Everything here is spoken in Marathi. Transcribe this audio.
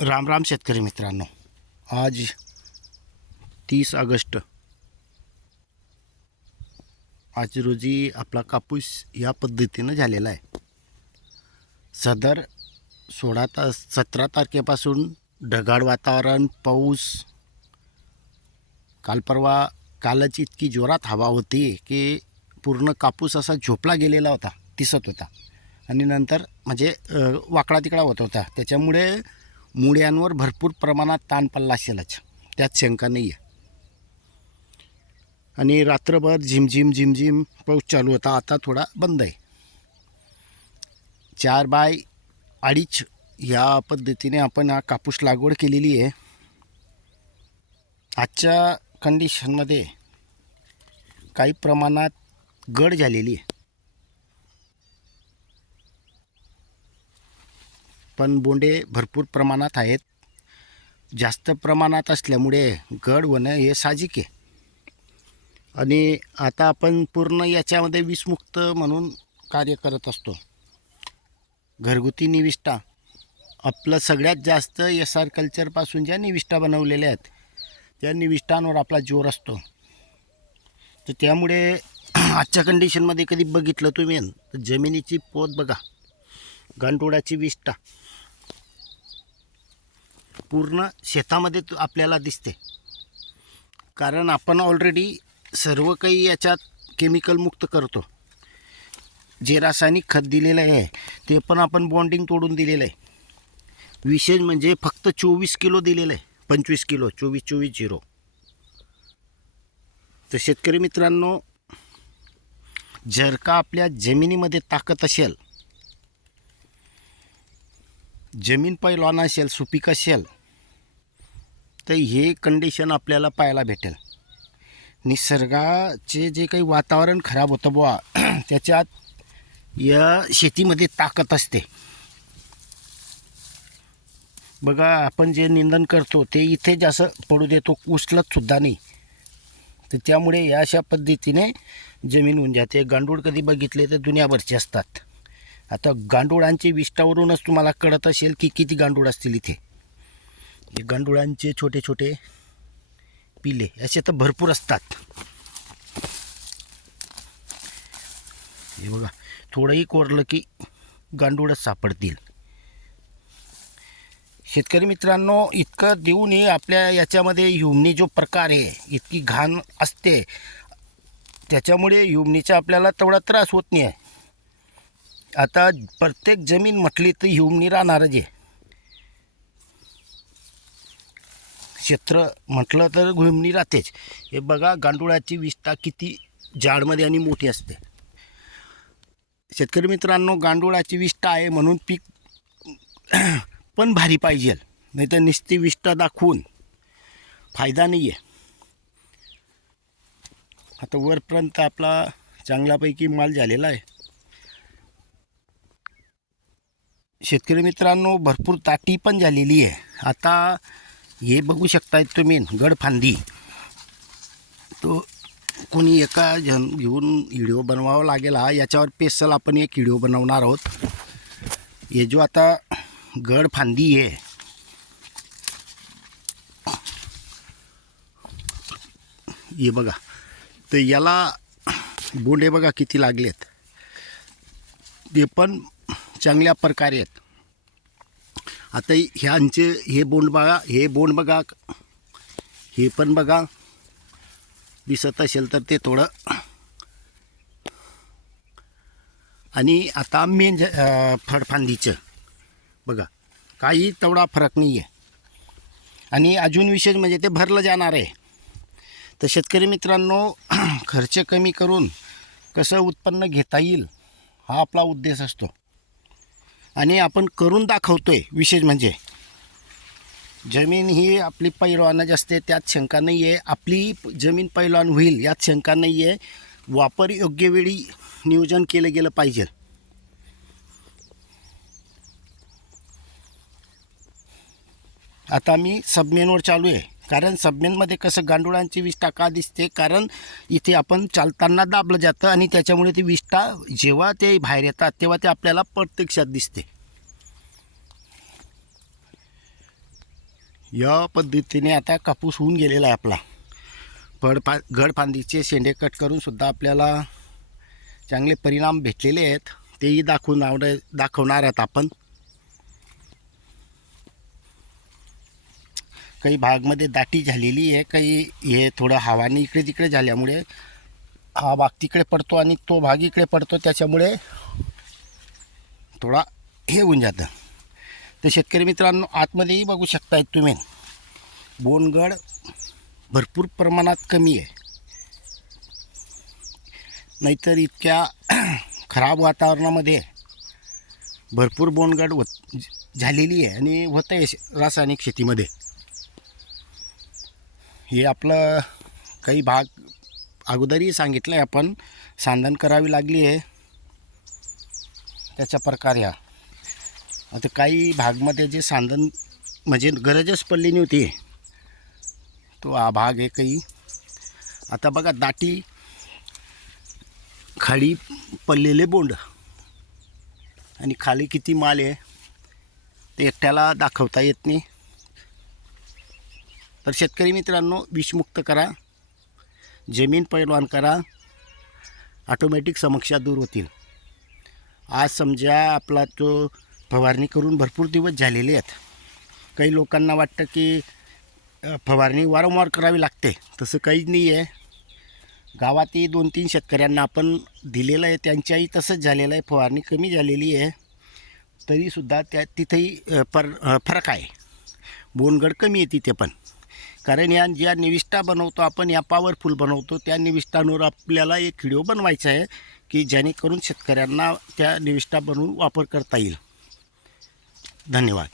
राम राम शेतकरी मित्रांनो. आज तीस ऑगस्ट. आज रोजी आपला कापूस या पद्धतीनं झालेला आहे. सदर सोळा तास सतरा तारखेपासून ढगाळ वातावरण पाऊस. काल परवा कालच इतकी जोरात हवा होती की पूर्ण कापूस असा झोपला गेलेला होता दिसत होता. आणि नंतर म्हणजे वाकडा तिकडा होत होता. त्याच्यामुळे मुळ्यांवर भरपूर प्रमाणात ताण पडला असेलच. त्यात शंका नाही आहे आणि रात्रभर झिमझिम झिमझिम पाऊस चालू होता. आता थोडा बंद आहे. चार बाय अडीच या पद्धतीने आपण हा कापूस लागवड केलेली आहे. आजच्या कंडिशनमध्ये काही प्रमाणात गड झालेली आहे. पण बोंडे भरपूर प्रमाणात आहेत. जास्त प्रमाणात असल्यामुळे गड होणं हे साहजिक आहे. आणि आता आपण पूर्ण याच्यामध्ये विषमुक्त म्हणून कार्य करत असतो. घरगुती निविष्ठा. आपलं सगळ्यात जास्त एस आर कल्चरपासून ज्या निविष्ठा बनवलेल्या आहेत त्या निविष्ठांवर आपला जोर असतो. तर त्यामुळे आजच्या कंडिशनमध्ये कधी बघितलं तुम्ही तर जमिनीची पोत बघा. गांडोळाची विष्ठा. पूर्ण शेतामध्ये आपल्याला दिसते. कारण आपण ऑलरेडी सर्व काही याच्यात केमिकल मुक्त करतो. जे रासायनिक खत दिलेलं आहे ते पण आपण बॉन्डिंग तोडून दिलेलं आहे. विशेष म्हणजे फक्त चोवीस किलो दिलेलं आहे पंचवीस किलो चोवीस चोवीस झिरो. तर शेतकरी मित्रांनो जर का आपल्या जमिनीमध्ये ताकद असेल जमीन पैलवान असेल सुपीक असेल तर हे कंडिशन आपल्याला पाहायला भेटेल. निसर्गाचे जे काही वातावरण खराब होतं बुवा त्याच्यात या शेतीमध्ये ताकद असते. बघा आपण जे निंदन करतो ते इथे जास्त पडू देतो उचलत सुद्धा नाही. तर त्यामुळे या अशा पद्धतीने जमीन होऊन जाते. गांडूळ कधी बघितले तर दुनियाभरचे असतात. आता गांडुळांचे विष्टावरूनच तुम्हाला कळत असेल की किती गांडूळ असतील इथे. हे गांडुळांचे छोटे छोटे पिले असे तर भरपूर असतात. हे बघा थोडंही कोरलं की गांडूळच सापडतील. शेतकरी मित्रांनो इतकं देऊनही आपल्या याच्यामध्ये युमनी जो प्रकार आहे इतकी घाण असते त्याच्यामुळे युमनीचा आपल्याला तेवढा त्रास होत नाही. आहे आता प्रत्येक जमीन म्हटली तर ह्युमनी राहणारच आहे. क्षेत्र म्हटलं तर घुमणी राहतेच. हे बघा गांडुळाची विष्ठा किती जाडमध्ये आणि मोठी असते. शेतकरी मित्रांनो गांडुळाची विष्ठा आहे म्हणून पीक पण भारी पाहिजे. नाही तर नुसती विष्ठा दाखवून फायदा नाही आहे आता वरपर्यंत आपला चांगल्यापैकी माल झालेला आहे. शेतकरी मित्रांनो भरपूर ताटी पण झालेली आहे. आता हे बघू शकताय तुम्ही गडफांदी तो कोणी एका जन घेऊन व्हिडिओ बनवावा लागेल हा याच्यावर स्पेशल आपण एक व्हिडिओ बनवणार आहोत. हे जो आता गडफांदी आहे. हे बघा तर याला बोंडे बघा किती लागलेत. ते पण चांगल्या प्रकारे आहेत. आता ह्यांचे हे बोंड बघा हे बोंड बघा. हे पण बघा. दिसत असेल तर ते थोडं. आणि आता मेन ज- बघा काही तेवढा फरक नाही आहे आणि अजून विशेष म्हणजे ते भरलं जाणार आहे. तर शेतकरी मित्रांनो खर्च कमी करून कसं उत्पन्न घेता येईल हा आपला उद्देश असतो. आणि आपण करून दाखवतो आहे विशेष म्हणजे. जमीन ही आपली पैलवानच असते त्यात शंका नाही आहे आपली जमीन पैलवान होईल यात शंका नाही आहे वापर योग्य वेळी नियोजन केलं गेलं पाहिजे. आता मी सबमेनवर चालू आहे. कारण सबमेनमध्ये कसं गांडुळांची विष्ठा का दिसते कारण इथे आपण चालताना दाबलं जातं आणि त्याच्यामुळे ती विष्ठा जेव्हा ते बाहेर येतात तेव्हा ते आपल्याला प्रत्यक्षात दिसते. या पद्धतीने आता कापूस होऊन गेलेला आहे आपला. पडफा पा गडफांदीचे शेंडे कट करूनसुद्धा आपल्याला चांगले परिणाम भेटलेले आहेत. तेही दाखवून आवड दाखवणार आहेत आपण. काही भागमध्ये दाटी झालेली आहे काही हे थोडं हवाने इकडे तिकडे झाल्यामुळे हा भाग तिकडे पडतो आणि तो भाग इकडे पडतो त्याच्यामुळे थोडा हे होऊन जातं. तर शेतकरी मित्रांनो आतमध्येही बघू शकताय तुम्ही. बोनगड भरपूर प्रमाणात कमी आहे. नाहीतर इतक्या खराब वातावरणामध्ये भरपूर बोनगड होत झालेली आहे आणि होतं आहे रासायनिक शेतीमध्ये. हे आपलं काही भाग अगोदरही सांगितलं आहे आपण. सांधन करावी लागली आहे. त्याच्या प्रकार या. आता काही भागमध्ये जे सांधन म्हणजे गरजच पडली नव्हती. तो हा भाग आहे काही. आता बघा दाटी खाली पडलेले बोंड. आणि खाली किती माल आहे ते एकट्याला दाखवता येत नाही. तर शेतकरी मित्रांनो विषमुक्त करा. जमीन पैलवान करा. ऑटोमॅटिक समस्या दूर होतील. आज समजा आपला तो फवारणी करून भरपूर दिवस झालेले आहेत. काही लोकांना वाटतं की फवारणी वारंवार करावी लागते. तसं काहीच नाही आहे गावातही दोन तीन शेतकऱ्यांना आपण दिलेलं आहे त्यांच्याही तसंच झालेलं आहे. फवारणी कमी झालेली आहे. तरीसुद्धा त्या तिथेही पर फरक आहे. बोनगड कमी आहे तिथे पण. कारण या ज्या निविष्ठा बनवतो आपण या पॉवरफुल बनवतो त्या निविष्ठांवर आपल्याला एक व्हिडिओ बनवायचा आहे की जेणेकरून शेतकऱ्यांना त्या निविष्ठा बनवून वापर करता येईल. धन्यवाद.